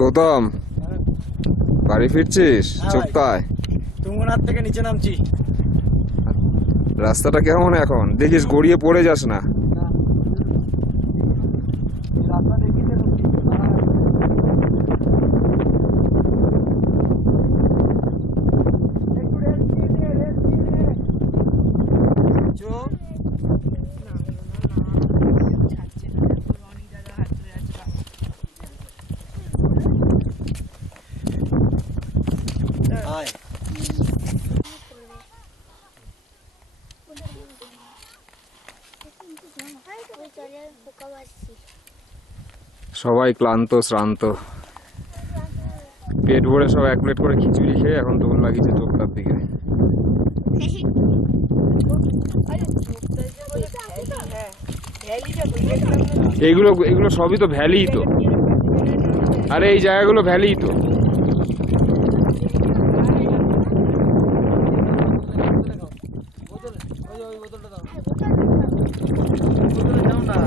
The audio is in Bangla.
গৌতম, বাড়ি ফিরছিস? হ্যাঁ ভাই। চোপতায় তুঙ্গনাথ থেকে নিচে নামছি। রাস্তাটা কেমন এখন? দেখিস গড়িয়ে পড়ে যাস না। রাস্তা দেখিয়ে দে ঢুকছি। একটু রেস্ট দিয়ে নে, রেস্ট দিয়ে নে। চুপ। আয়। সবাই ক্লান্ত শ্রান্ত, পেট ভরে সব এক প্লেট করে খিচুড়ি খেয়ে এখন দৌড় লাগিয়েছে চোপতার দিকে। এইগুলো এগুলো সবই তো ভ্যালি তো। আরে এই জায়গাগুলো ভ্যালি তো। বোতলে দাও না।